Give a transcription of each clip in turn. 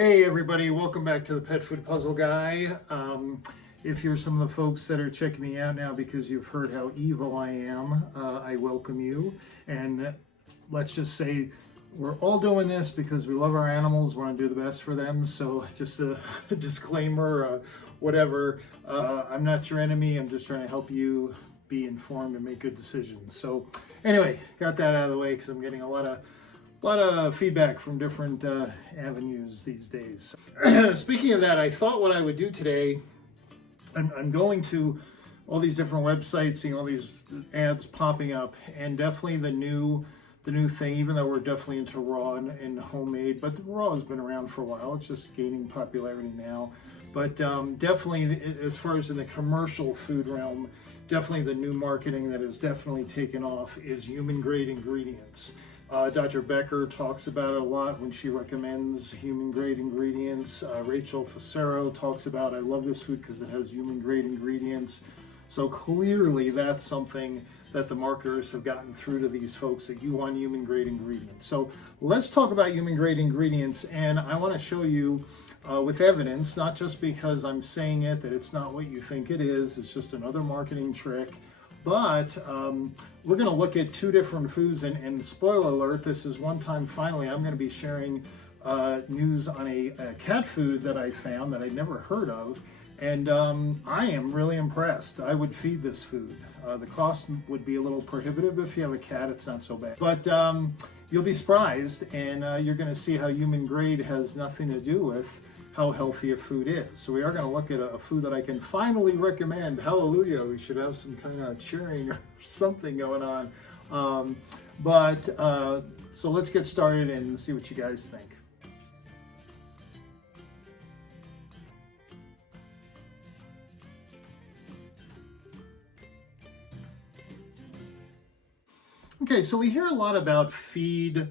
Hey everybody, welcome back to the Pet Food Puzzle Guy. If you're some of the folks that are checking me out now because you've heard how evil I am, I welcome you. And let's just say we're all doing this because we love our animals, want to do the best for them. So just a disclaimer, whatever, I'm not your enemy, I'm just trying to help you be informed and make good decisions. So anyway, got that out of the way because I'm getting a lot of feedback from different avenues these days. Speaking of that, I thought what I would do today, I'm going to all these different websites, seeing all these ads popping up, and definitely the new thing, even though we're definitely into raw and homemade, but the raw has been around for a while. It's just gaining popularity now. But definitely, as far as in the commercial food realm, definitely the new marketing that has definitely taken off is human grade ingredients. Dr. Becker talks about it a lot when she recommends human grade ingredients. Rachel Facero talks about, I love this food because it has human grade ingredients. So clearly that's something that the marketers have gotten through to these folks, that you want human grade ingredients. So let's talk about human grade ingredients, and I want to show you with evidence, not just because I'm saying it, that it's not what you think it is, it's just another marketing trick. But we're going to look at two different foods, and spoiler alert, this is one time finally I'm going to be sharing news on a cat food that I found that I'd never heard of, and I am really impressed. I would feed this food. The cost would be a little prohibitive. If you have a cat, it's not so bad. But you'll be surprised, and you're going to see how human grade has nothing to do with how healthy a food is. So we are going to look at a food that I can finally recommend. Hallelujah, we should have some kind of cheering or something going on. So let's get started and see what you guys think. Okay, so we hear a lot about feed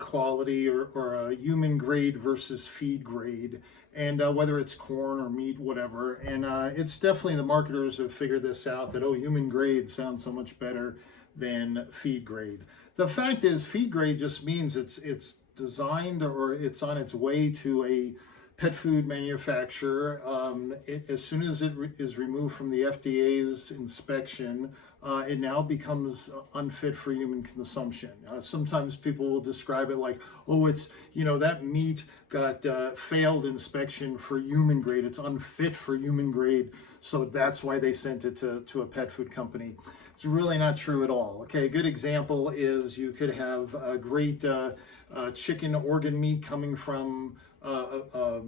quality or human grade versus feed grade, and whether it's corn or meat, whatever. And it's definitely, the marketers have figured this out, that, oh, human grade sounds so much better than feed grade. The fact is, feed grade just means it's designed, or it's on its way to a pet food manufacturer. As soon as it is removed from the FDA's inspection, it now becomes unfit for human consumption. Sometimes people will describe it like, oh, it's, that meat got failed inspection for human grade. It's unfit for human grade, so that's why they sent it to a pet food company. It's really not true at all. Okay, a good example is you could have a great chicken organ meat coming from a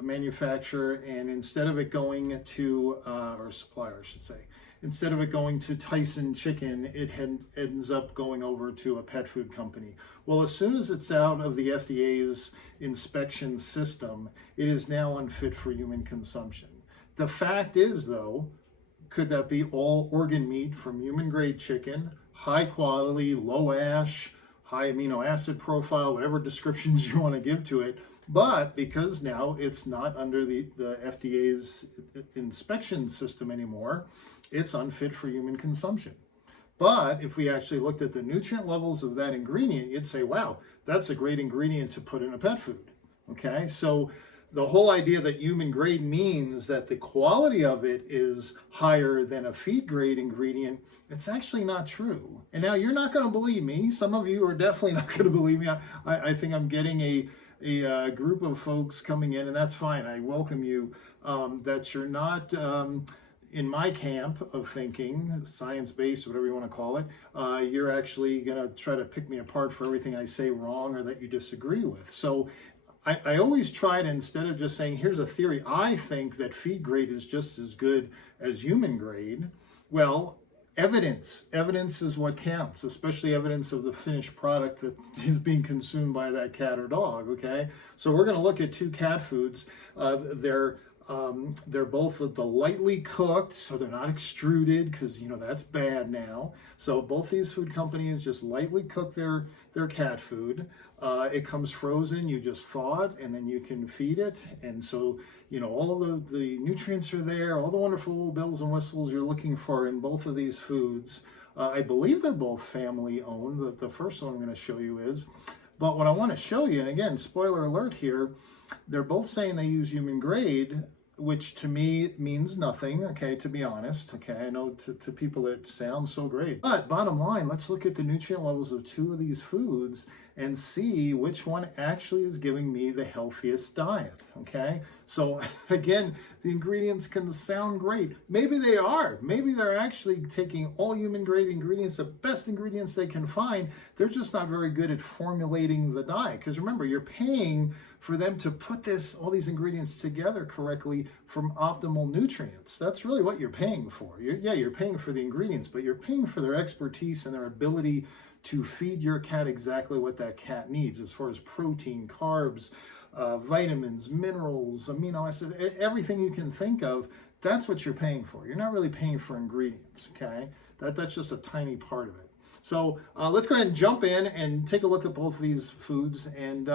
manufacturer, and instead of it going to, or supplier, I should say, instead of it going to Tyson Chicken, it ends up going over to a pet food company. Well, as soon as it's out of the FDA's inspection system, it is now unfit for human consumption. The fact is, though, could that be all organ meat from human grade chicken, high quality, low ash, high amino acid profile, whatever descriptions you want to give to it, but because now it's not under the FDA's inspection system anymore, it's unfit for human consumption. But if we actually looked at the nutrient levels of that ingredient, you'd say, wow, that's a great ingredient to put in a pet food. Okay, so the whole idea that human grade means that the quality of it is higher than a feed grade ingredient, it's actually not true. And now you're not going to believe me. Some of you are definitely not going to believe me. I think I'm getting a group of folks coming in, and that's fine. I welcome you, that you're not in my camp of thinking, science-based, whatever you want to call it. You're actually going to try to pick me apart for everything I say wrong or that you disagree with. So I always try to, instead of just saying, here's a theory, I think that feed grade is just as good as human grade. Well, evidence is what counts, especially evidence of the finished product that is being consumed by that cat or dog. Okay, so we're going to look at two cat foods. They're both the lightly cooked, so they're not extruded, because that's bad now. So both these food companies just lightly cook their cat food. It comes frozen, you just thaw it, and then you can feed it. And so, all of the nutrients are there, all the wonderful little bells and whistles you're looking for in both of these foods. I believe they're both family owned. The first one I'm going to show you is. But what I want to show you, and again, spoiler alert here, they're both saying they use human grade, which to me means nothing, okay, to be honest. Okay, I know to people it sounds so great. But bottom line, let's look at the nutrient levels of two of these foods and see which one actually is giving me the healthiest diet, okay? So again, the ingredients can sound great. Maybe they are. Maybe they're actually taking all human grade ingredients, the best ingredients they can find. They're just not very good at formulating the diet. Because remember, you're paying for them to put all these ingredients together correctly from optimal nutrients. That's really what you're paying for. You're paying for the ingredients, but you're paying for their expertise and their ability to feed your cat exactly what that cat needs as far as protein, carbs, vitamins, minerals, amino acids, everything you can think of. That's what you're paying for. You're not really paying for ingredients, okay? That's just a tiny part of it. So let's go ahead and jump in and take a look at both of these foods, and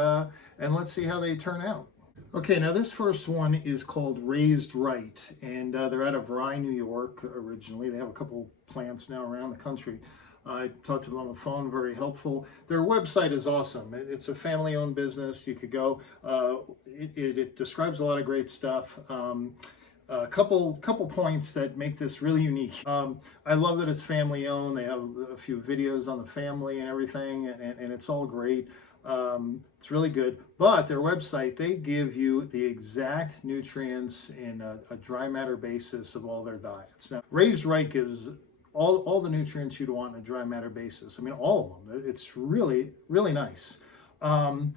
let's see how they turn out. Okay, now this first one is called Raised Right, and they're out of Rye, New York originally. They have a couple plants now around the country. I talked to them on the phone, very helpful. Their website is awesome. It's a family-owned business. You could go. It describes a lot of great stuff. A couple points that make this really unique. I love that it's family-owned. They have a few videos on the family and everything, and it's all great. It's really good. But their website, they give you the exact nutrients in a dry matter basis of all their diets. Now, Raised Right gives all the nutrients you'd want on a dry matter basis. I mean, all of them. It's really, really nice. So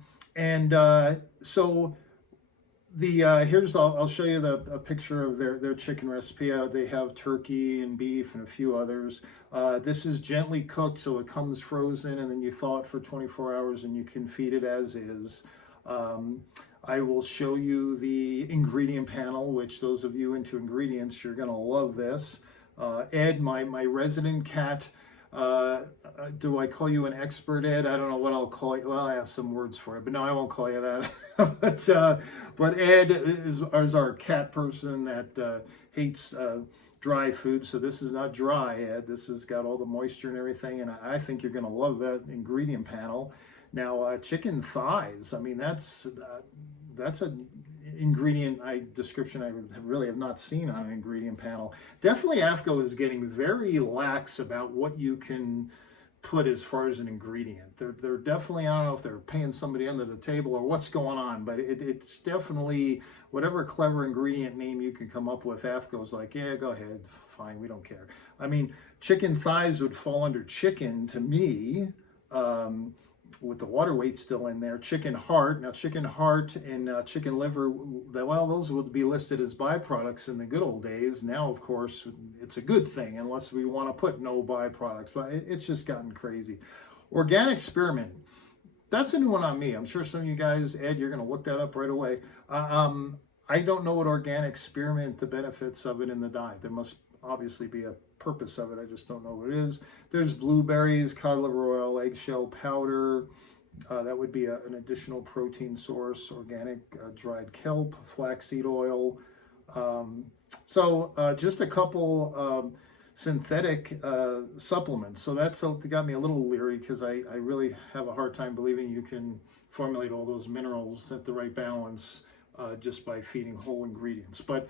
here's, I'll show you a picture of their chicken recipe. They have turkey and beef and a few others. This is gently cooked, so it comes frozen, and then you thaw it for 24 hours and you can feed it as is. I will show you the ingredient panel, which those of you into ingredients, you're gonna love this. Ed, my resident cat, do I call you an expert, Ed? I don't know what I'll call you. Well, I have some words for it, but no, I won't call you that. but Ed is our cat person that hates dry food. So this is not dry, Ed. This has got all the moisture and everything, and I think you're going to love that ingredient panel. Now, chicken thighs. I mean, that's an ingredient description I really have not seen on an ingredient panel. Definitely AAFCO is getting very lax about what you can put as far as an ingredient. They're definitely, I don't know if they're paying somebody under the table or what's going on, but it's definitely whatever clever ingredient name you can come up with. AAFCO's like, yeah, go ahead, fine, we don't care. I mean, chicken thighs would fall under chicken to me. With the water weight still in there. Chicken heart, now chicken heart and chicken liver, well, those would be listed as byproducts in the good old days. Now, of course, it's a good thing unless we want to put no byproducts, but it's just gotten crazy. Organic spearmint, that's a new one on me. I'm sure some of you guys, Ed, you're going to look that up right away. I don't know what organic spearmint, the benefits of it in the diet. There must obviously be a purpose of it. I just don't know what it is. There's blueberries, cod liver oil, eggshell powder. That would be an additional protein source. Organic dried kelp, flaxseed oil. Just a couple synthetic supplements. So that's got me a little leery because I really have a hard time believing you can formulate all those minerals at the right balance just by feeding whole ingredients. But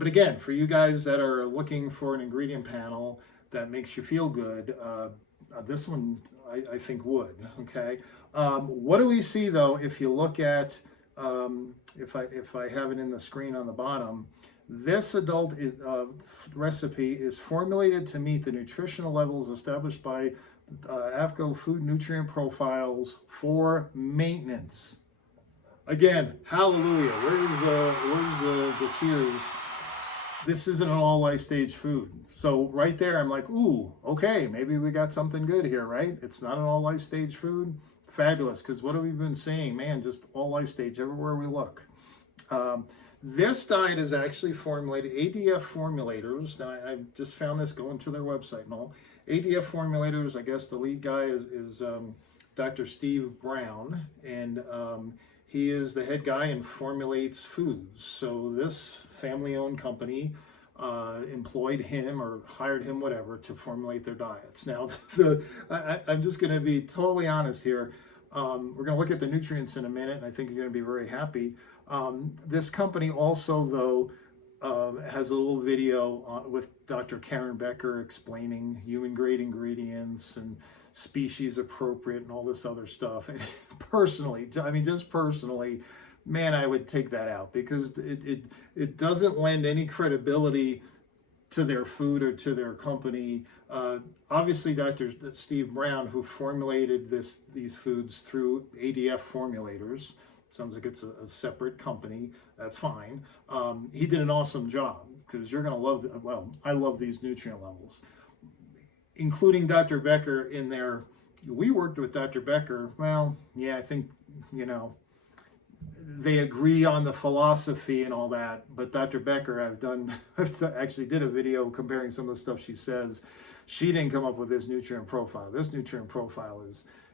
again, for you guys that are looking for an ingredient panel that makes you feel good, this one I think would. Okay. What do we see though if you look at if I have it in the screen on the bottom? This adult recipe is formulated to meet the nutritional levels established by AAFCO Food Nutrient Profiles for maintenance. Again, hallelujah. Where's the cheers? This isn't an all life stage food. So right there, I'm like, ooh, okay, maybe we got something good here, right? It's not an all life stage food. Fabulous, because what have we been seeing? Man, just all life stage everywhere we look. This diet is actually formulated, ADF formulators. Now, I just found this going to their website and all. ADF formulators, I guess the lead guy is Dr. Steve Brown, and he is the head guy and formulates foods. So this family-owned company employed him or hired him, whatever, to formulate their diets. Now, I'm just going to be totally honest here. We're going to look at the nutrients in a minute, and I think you're going to be very happy. This company also, though, has a little video with Dr. Karen Becker explaining human grade ingredients and species appropriate and all this other stuff. And personally, I mean, just personally, man, I would take that out because it doesn't lend any credibility to their food or to their company. Obviously, Dr. Steve Brown, who formulated these foods through ADF formulators, sounds like it's a separate company. That's fine. He did an awesome job because you're going to love, well, I love these nutrient levels. Including Dr. Becker in there. We worked with Dr. Becker. Well, yeah, I think, you know, they agree on the philosophy and all that, but Dr. Becker, I've actually did a video comparing some of the stuff she says. She didn't come up with this nutrient profile. This nutrient profile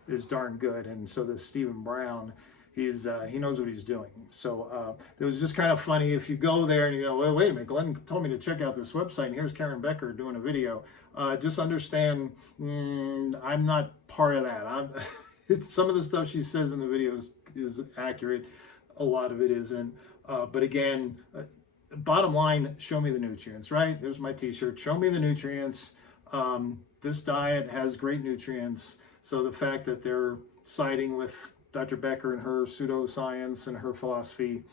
is darn good, and so does Stephen Brown. He knows what he's doing. So it was just kind of funny if you go there and you go, well, wait a minute, Glenn told me to check out this website, and here's Karen Becker doing a video. Just understand, I'm not part of that. Some of the stuff she says in the videos is accurate. A lot of it isn't. But again, bottom line, show me the nutrients, right? There's my t-shirt. Show me the nutrients. This diet has great nutrients. So the fact that they're siding with Dr. Becker and her pseudoscience and her philosophy,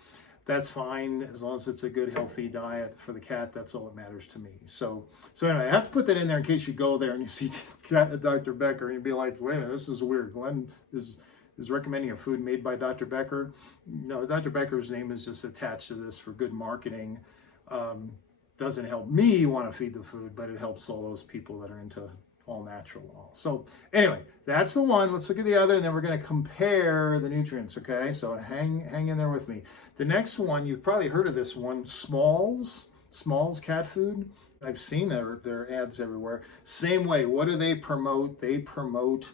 that's fine as long as it's a good, healthy diet for the cat. That's all that matters to me. So anyway, I have to put that in there in case you go there and you see Dr. Becker and you'd be like, wait a minute, this is weird. Glenn is recommending a food made by Dr. Becker. No, Dr. Becker's name is just attached to this for good marketing. Doesn't help me want to feed the food, but it helps all those people that are into all natural. So anyway, that's the one. Let's look at the other, and then we're going to compare the nutrients, okay? So hang in there with me. The next one, you've probably heard of this one, Smalls cat food. I've seen their ads everywhere. Same way, what do they promote? They promote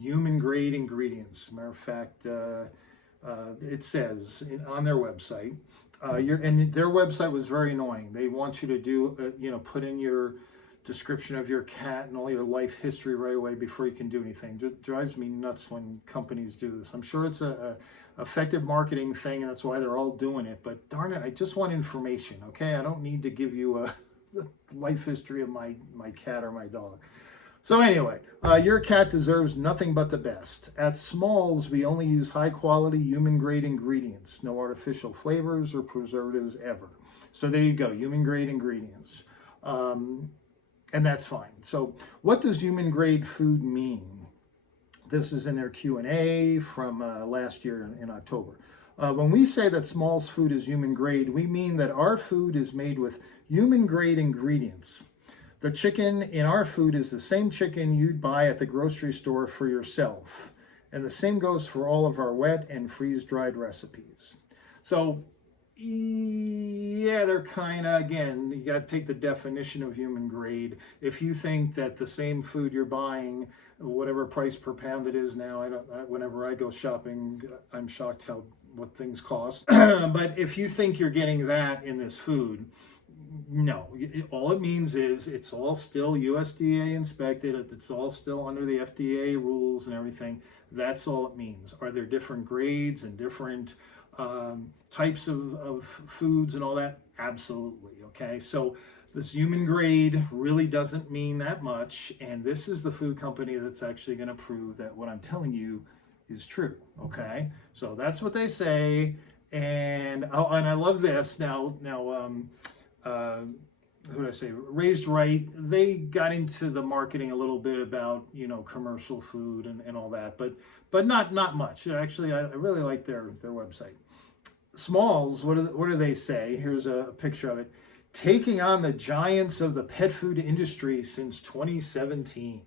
human grade ingredients. Matter of fact, it says on their website, and their website was very annoying. They want you to do, put in your description of your cat and all your life history right away before you can do anything. It just drives me nuts when companies do this. I'm sure it's a effective marketing thing, and that's why they're all doing it. But darn it, I just want information, okay? I don't need to give you a life history of my cat or my dog. So anyway, your cat deserves nothing but the best. At Smalls, we only use high-quality, human-grade ingredients. No artificial flavors or preservatives ever. So there you go, human-grade ingredients. And that's fine. So what does human-grade food mean? This is in their Q&A from last year in October. When we say that Smalls food is human-grade, we mean that our food is made with human-grade ingredients. The chicken in our food is the same chicken you'd buy at the grocery store for yourself. And the same goes for all of our wet and freeze-dried recipes. So, yeah, they're kind of, again, you got to take the definition of human grade. If you think that the same food you're buying, whatever price per pound it is now, whenever I go shopping, I'm shocked what things cost. But if you think you're getting that in this food, no, all it means is it's all still USDA inspected. It's all still under the FDA rules and everything. That's all it means. Are there different grades and different types of foods and all that? Absolutely. Okay. So this human grade really doesn't mean that much. And this is the food company that's actually going to prove that what I'm telling you is true. Okay. So that's what they say. And I love this. Now, who did I say? Raised Right. They got into the marketing a little bit about, commercial food and all that, but not much. Actually, I really like their website. Smalls, what do they say? Here's a picture of it. Taking on the giants of the pet food industry since 2017.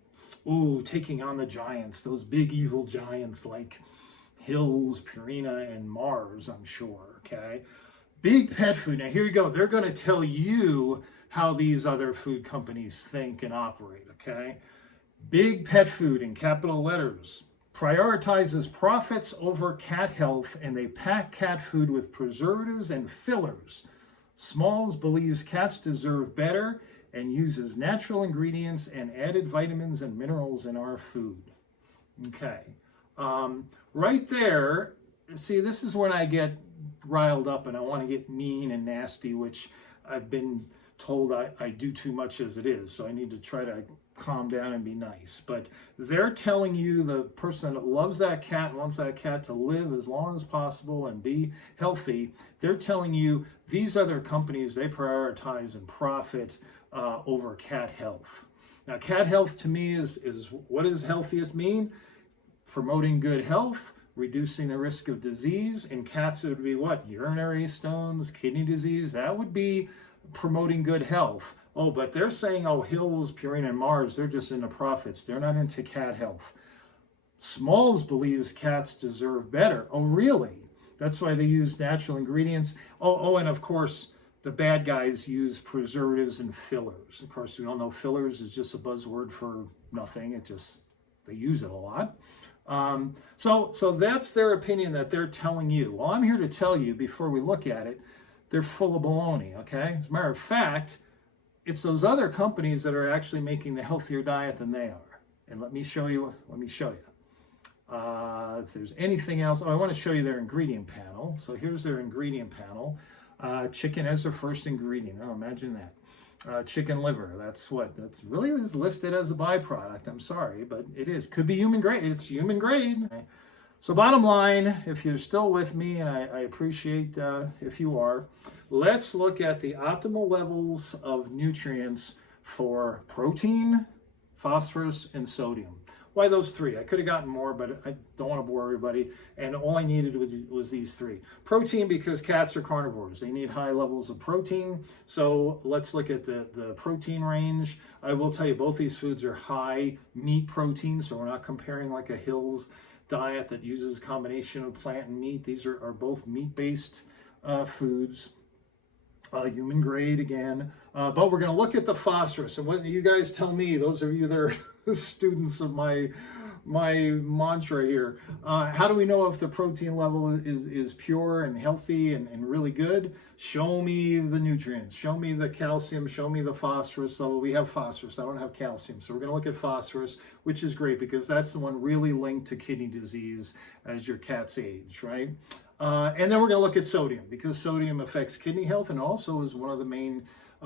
Ooh, taking on the giants, those big evil giants like Hills, Purina, and Mars, I'm sure, okay? Big pet food. Now here you go. They're going to tell you how these other food companies think and operate, okay? Big pet food in capital letters prioritizes profits over cat health, and they pack cat food with preservatives and fillers. Smalls believes cats deserve better and uses natural ingredients and added vitamins and minerals in our food. Okay. Right there, see, this is when I get riled up and I want to get mean and nasty, which I've been told I do too much as it is. So I need to try to calm down and be nice. But they're telling you, the person that loves that cat and wants that cat to live as long as possible and be healthy, they're telling you these other companies, they prioritize and profit over cat health. Now, cat health to me is what does healthiest mean? Promoting good health, reducing the risk of disease. In cats, it would be what? Urinary stones, kidney disease. That would be promoting good health. Oh, but they're saying, oh, Hills, Purina, and Mars, they're just into profits. They're not into cat health. Smalls believes cats deserve better. Oh, really? That's why they use natural ingredients. Oh, and of course, the bad guys use preservatives and fillers. Of course, we all know fillers is just a buzzword for nothing. It just, they use it a lot. So that's their opinion that they're telling you. Well, I'm here to tell you, before we look at it, they're full of baloney, okay? As a matter of fact, it's those other companies that are actually making the healthier diet than they are. And let me show you. If there's anything else, I want to show you their ingredient panel. So here's their ingredient panel. Chicken as their first ingredient. Oh, imagine that. Chicken liver, that's really is listed as a byproduct. I'm sorry, but it is. Could be human grade. It's human grade. So bottom line, if you're still with me, and I appreciate if you are, let's look at the optimal levels of nutrients for protein, phosphorus, and sodium. Why those three? I could have gotten more, but I don't want to bore everybody. And all I needed was these three. Protein, because cats are carnivores. They need high levels of protein. So let's look at the protein range. I will tell you both these foods are high meat protein, so we're not comparing like a Hills diet that uses a combination of plant and meat. These are both meat-based foods. Human grade again. But we're going to look at the phosphorus. And what you guys tell me, those of you that are students of my mantra here, how do we know if the protein level is pure and healthy and really good? Show me the nutrients, show me the calcium, show me the phosphorus level. We have phosphorus, I don't have calcium, so we're going to look at phosphorus, which is great because that's the one really linked to kidney disease as your cat's age, right? And then we're going to look at sodium, because sodium affects kidney health and also is one of the main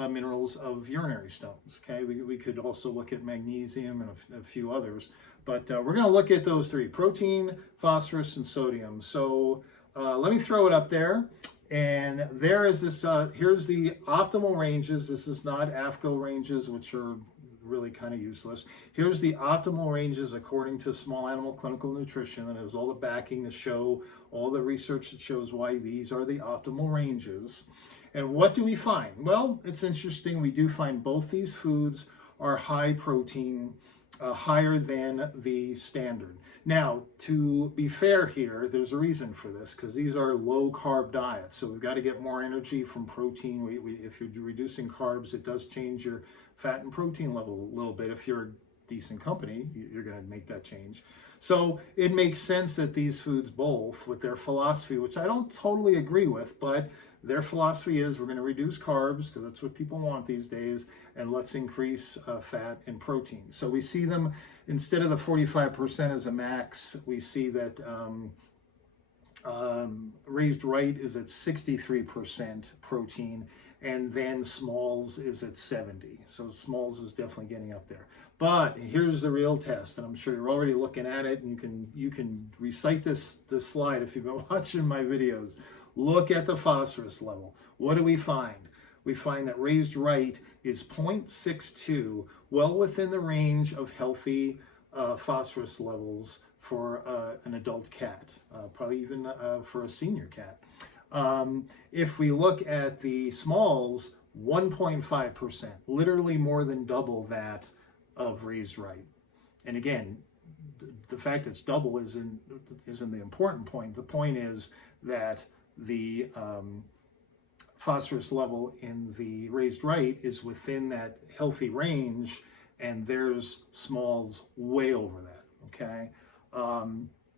minerals of urinary stones. Okay, we could also look at magnesium and a few others, but we're going to look at those three: protein, phosphorus, and sodium. So let me throw it up there, and there is this. Here's the optimal ranges. This is not AAFCO ranges, which are really kind of useless. Here's the optimal ranges according to Small Animal Clinical Nutrition, and it has all the backing to show all the research that shows why these are the optimal ranges. And what do we find? Well, it's interesting. We do find both these foods are high protein, higher than the standard. Now, to be fair here, there's a reason for this, because these are low carb diets. So we've got to get more energy from protein. If you're reducing carbs, it does change your fat and protein level a little bit. If you're a decent company, you're going to make that change. So it makes sense that these foods both, with their philosophy, which I don't totally agree with, but their philosophy is we're going to reduce carbs because that's what people want these days, and let's increase fat and protein. So we see them, instead of the 45% as a max, we see that Raised Right is at 63% protein, and then Smalls is at 70. So Smalls is definitely getting up there. But here's the real test, and I'm sure you're already looking at it, and you can recite this slide if you've been watching my videos. Look at the phosphorus level. What do we find? We find that Raised Right is 0.62, well within the range of healthy phosphorus levels for an adult cat, probably even for a senior cat. If we look at the Smalls, 1.5%, literally more than double that of Raised Right. And again, the fact it's double isn't the important point. The point is that the phosphorus level in the Raised Right is within that healthy range, and there's Smalls way over that, okay?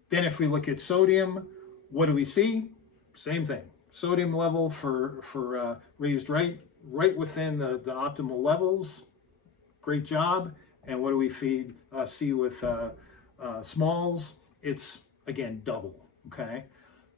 Then if we look at sodium, what do we see? Same thing. Sodium level for Raised Right, right within the optimal levels. Great job. And what do we see with Smalls? it's, again, double, okay?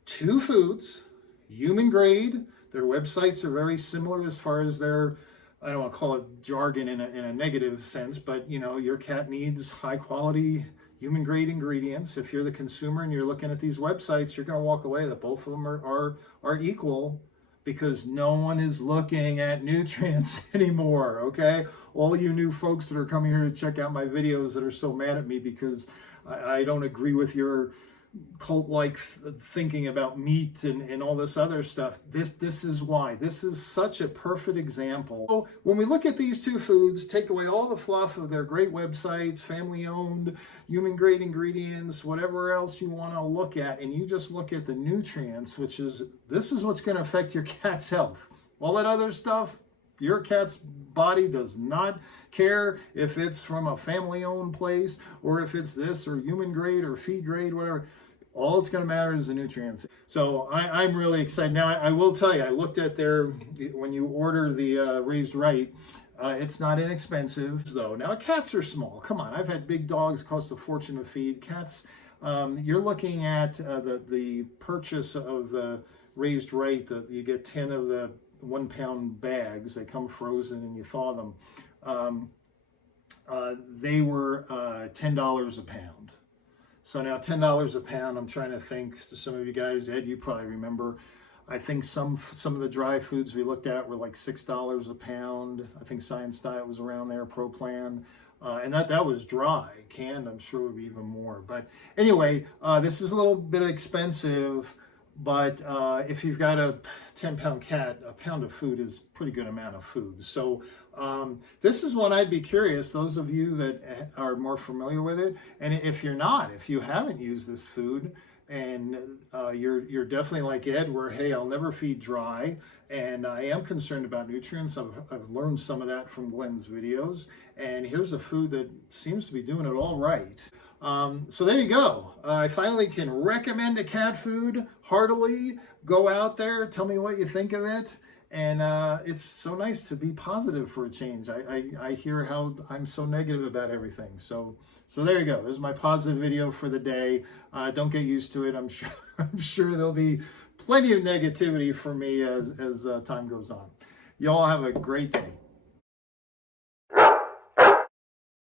Two foods, human grade. Their websites are very similar as far as their, I don't want to call it jargon in a negative sense, but you know, your cat needs high quality human grade ingredients. If you're the consumer and you're looking at these websites, you're going to walk away that both of them are equal, because no one is looking at nutrients anymore, okay? All you new folks that are coming here to check out my videos that are so mad at me because I don't agree with your cult-like thinking about meat and all this other stuff. This is why. This is such a perfect example. So when we look at these two foods, take away all the fluff of their great websites, family-owned, human-grade ingredients, whatever else you want to look at, and you just look at the nutrients, which is, this is what's going to affect your cat's health. All that other stuff, your cat's body does not care if it's from a family-owned place or if it's this or human grade or feed grade, whatever. All it's going to matter is the nutrients. So I'm really excited. Now, I will tell you, I looked at their, when you order the Raised Right, it's not inexpensive, though. Now, cats are small. Come on, I've had big dogs, cost a fortune to feed. Cats, you're looking at the purchase of the Raised Right, you get 10 of the 1 pound bags. They come frozen and you thaw them. They were $10 a pound. So now $10 a pound, I'm trying to think, to some of you guys, Ed, you probably remember, I think some of the dry foods we looked at were like $6 a pound. I think Science Diet was around there, Pro Plan. And that was dry. Canned, I'm sure, would be even more. But anyway, this is a little bit expensive. But if you've got a 10-pound cat, a pound of food is a pretty good amount of food. So this is one I'd be curious, those of you that are more familiar with it. And if you're not, if you haven't used this food, and you're definitely like Ed, where, hey, I'll never feed dry, and I am concerned about nutrients. I've learned some of that from Glenn's videos. And here's a food that seems to be doing it all right. So there you go. I finally can recommend a cat food heartily. Go out there, tell me what you think of it. And it's so nice to be positive for a change. I hear how I'm so negative about everything. So there you go. There's my positive video for the day. Don't get used to it. I'm sure there'll be plenty of negativity for me as time goes on. Y'all have a great day.